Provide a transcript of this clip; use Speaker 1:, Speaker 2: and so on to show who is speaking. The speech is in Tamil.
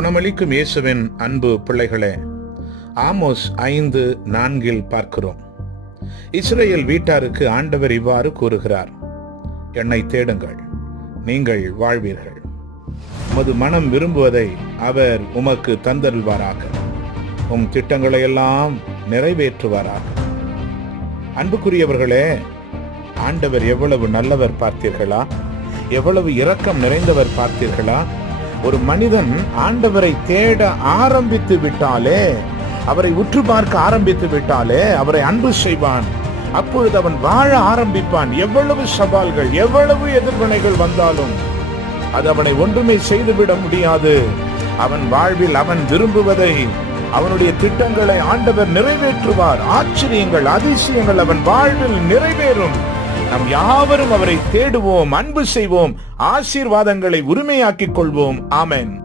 Speaker 1: குணமளிக்கும் இயேசுவின் அன்பு பிள்ளைகளே ஆமோஸ் ஐந்து நான்கில் பார்க்கிறோம். இஸ்ரேல் வீட்டாருக்கு ஆண்டவர் இவ்வாறு கூறுகிறார் என்னை தேடுங்கள் நீங்கள் வாழ்வீர்கள். உமது மனம் விரும்புவதை அவர் உமக்கு தந்தருள்வாராக. உம் திட்டங்களை எல்லாம் நிறைவேற்றுவாராக. அன்புக்குரியவர்களே ஆண்டவர் எவ்வளவு நல்லவர் பார்த்தீர்களா? எவ்வளவு இரக்கம் நிறைந்தவர் பார்த்தீர்களா? ஒரு மனிதன் ஆண்டவரை தேட ஆரம்பித்து விட்டாலே அவரை உற்று பார்க்க ஆரம்பித்து விட்டாலே அவரை அன்பு செய்வான். அப்பொழுது அவன் வாழ ஆரம்பிப்பான். எவ்வளவு சவால்கள் எவ்வளவு எதிர்வினைகள் வந்தாலும் அது அவனை ஒன்றுமே செய்துவிட முடியாது. அவன் வாழ்வில் அவன் விரும்புவதை அவனுடைய திட்டங்களை ஆண்டவர் நிறைவேற்றுவார். ஆச்சரியங்கள் அதிசயங்கள் அவன் வாழ்வில் நிறைவேறும். நாம் யாவரும் அவரை தேடுவோம் அன்பு செய்வோம் ஆசீர்வாதங்களை உரிமையாக்கிக் கொள்வோம். ஆமேன்.